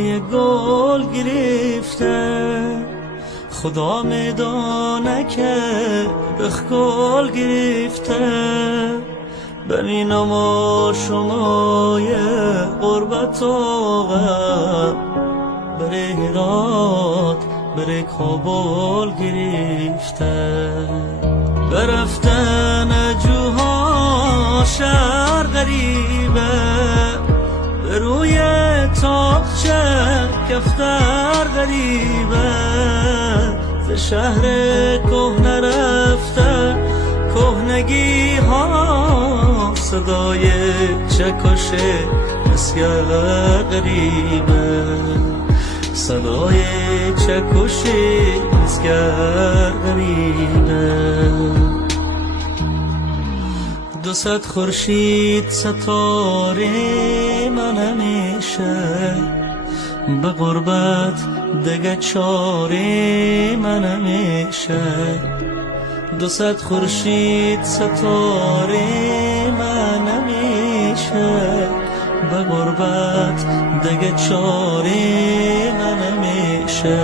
گل گرفته خدا میدانه که بخ گل گرفته بنی نما شمای قربت آقا بره هرات بره کابل گرفته برفتن جوها شهر غریبه به روی تاقچه کفتر غریبه ز شهر کهنه رفته کهنگی ها صدای چکش مسگر غریبه صدای چکش مسگر غریبه 200 خورشید ستاره من همیشه به غربت دگه چاره من همیشه 200 خورشید ستاره من همیشه به غربت دگه چاره من همیشه